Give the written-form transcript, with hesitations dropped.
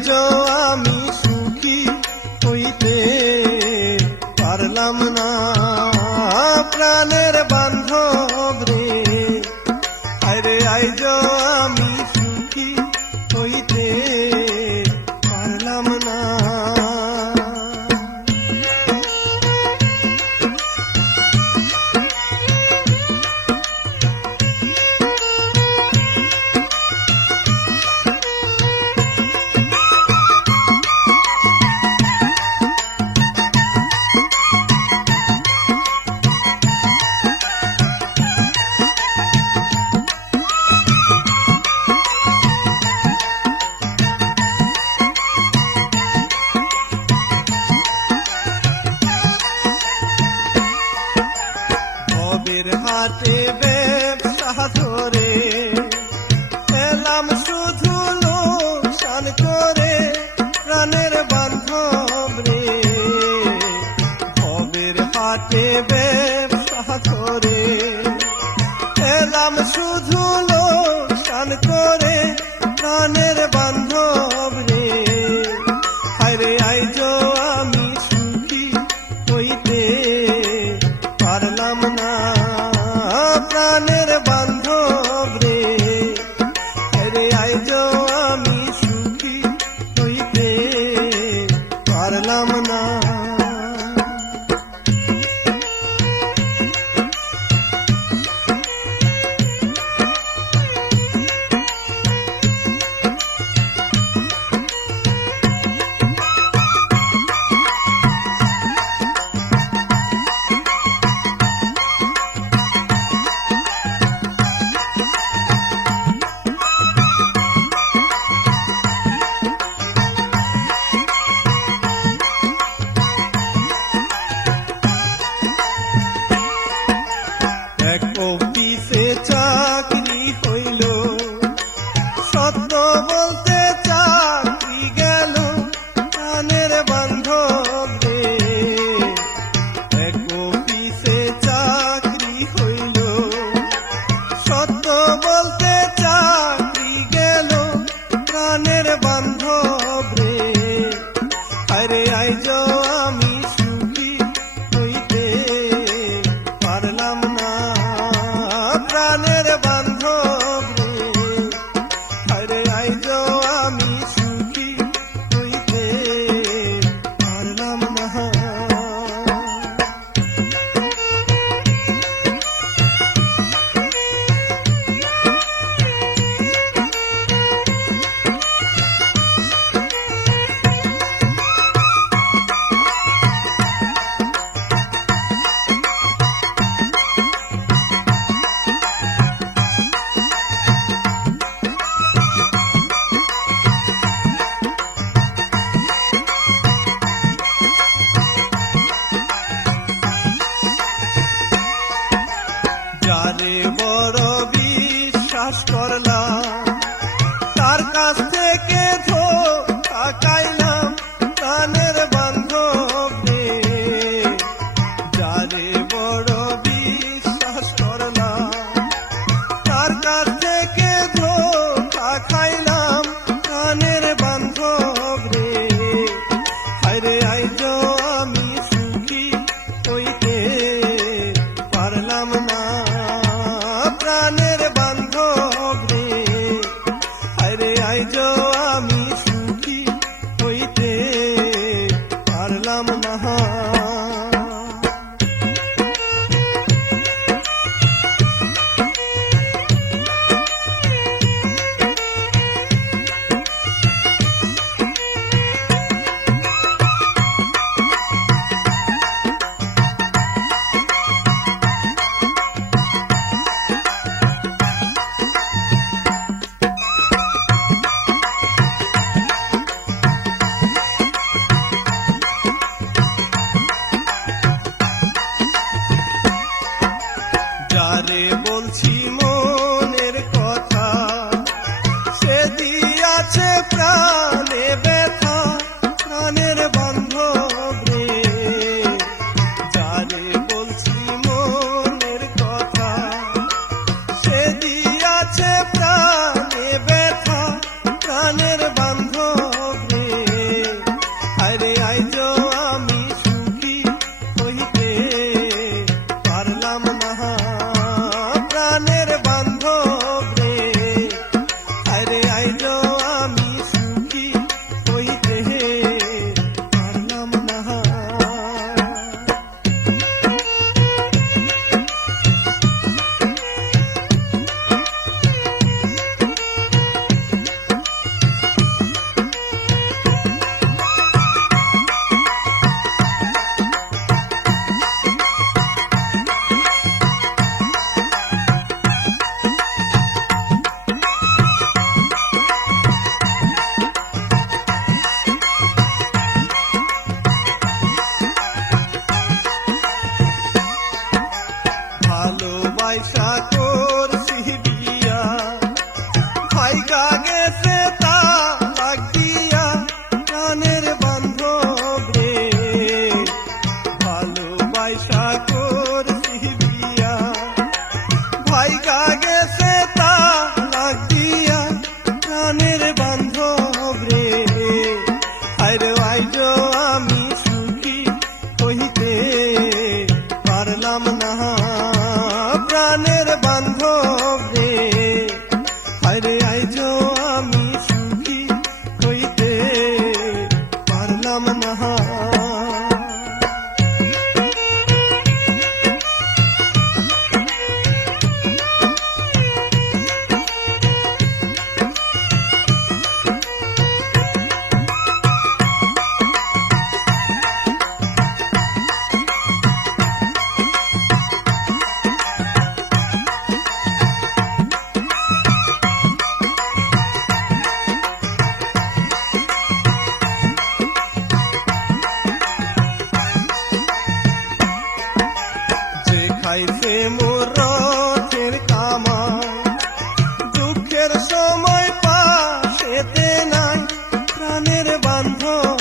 আইজ আমি সুখী হইতে পারলাম না, প্রাণের বান্ধব রে। আরে আইজ আমি সুখী হইতে পারলাম না। হাটে ব্যবসা ধরে এলাম শুধু লোকসান করে, প্রাণের বান্ধব রে। ভবের হাটে ব্যবসা ধরে এলাম শুধু লোকসান করে, প্রাণের বান্ধব রে। আরে আইজ আমি সুখী হইতে পারলাম না, প্রাণের বান্ধব রে। আরে আইজ আমি সুখী হইতে পারলাম না। অফিসে চাকরি হইল, সত্য বলতে চাকরি গেল, প্রাণের বান্ধব রে। এক অফিসে চাকরি হইল, সত্য বলতে চাকরি গেল, প্রাণের বান্ধব রে। আরে আইজ আমি সুখী হইতে পারলাম না, প্রাণের বান্ধব রে। আরে আইজ আমি সুখী হইতে পারলাম না। যারে বড় বিশ্বাস করলাম, তার কাছ থেকে ধোঁকা খাইলাম, প্রাণের বান্ধব রে। যারে বড় বিশ্বাস করলাম, তার কাছ থেকে ধোঁকা খাইলাম, প্রাণের বান্ধব রে। আরে আইজ আমি সুখী হইতে পারলাম না, প্রাণের বান্ধব রে। আরে আইজ আমি সুখী হইতে পারলাম না। বান্ধব